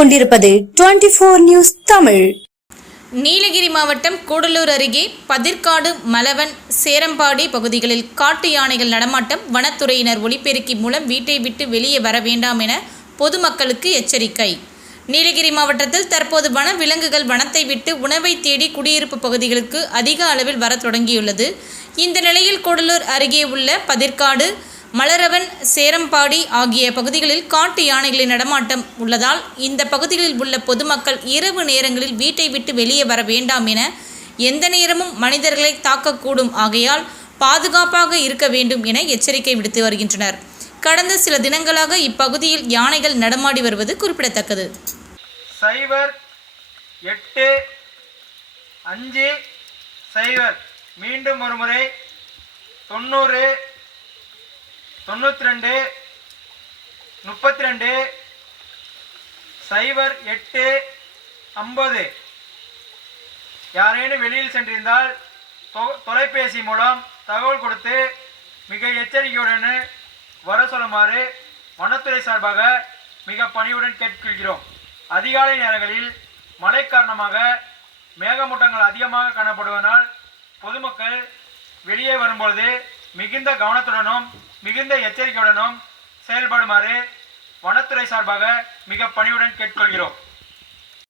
கொண்டிருப்பது 24 நியூஸ் தமிழ். நீலகிரி மாவட்டம் கூடலூர் அருகே பதிர்காடு, மலவன், சேரம்பாடி பகுதிகளில் காட்டு யானைகள் நடமாட்டம். வனத்துறையினர் ஒலிபெருக்கி மூலம் வீட்டை விட்டு வெளியே வர வேண்டாம் என பொதுமக்களுக்கு எச்சரிக்கை. நீலகிரி மாவட்டத்தில் தற்போது வன விலங்குகள் வனத்தை விட்டு உணவை தேடி குடியிருப்பு பகுதிகளுக்கு அதிக அளவில் வர தொடங்கியுள்ளது. இந்த நிலையில் கூடலூர் அருகே உள்ள பதிர்காடு, மலரவன், சேரம்பாடி ஆகிய பகுதிகளில் காட்டு யானைகளின் நடமாட்டம் உள்ளதால் இந்த பகுதிகளில் உள்ள பொதுமக்கள் இரவு நேரங்களில் வீட்டை விட்டு வெளியே வர வேண்டாம் என, எந்த நேரமும் மனிதர்களை தாக்கக்கூடும் ஆகையால் பாதுகாப்பாக இருக்க வேண்டும் என எச்சரிக்கை விடுத்து வருகின்றனர். கடந்த சில தினங்களாக இப்பகுதியில் யானைகள் நடமாடி வருவது குறிப்பிடத்தக்கது. 0850 மீண்டும் ஒருமுறை 90 92 32 0850 யாரேனும் வெளியில் சென்றிருந்தால் தொலைபேசி மூலம் தகவல் கொடுத்து மிக எச்சரிக்கையுடன் வர சொல்லுமாறு வனத்துறை சார்பாக மிக பணிவுடன் கேட்கிறோம். அதிகாலை நேரங்களில் மழை காரணமாக மேகமூட்டங்கள் அதிகமாக காணப்படுவதால் பொதுமக்கள் வெளியே வரும்பொழுது மிகுந்த கவனத்துடனும் மிகுந்த எச்சரிக்கையுடனும் செயல்படுமாறு வனத்துறை சார்பாக மிக பணிவுடன் கேட்டுக்கொள்கிறோம்.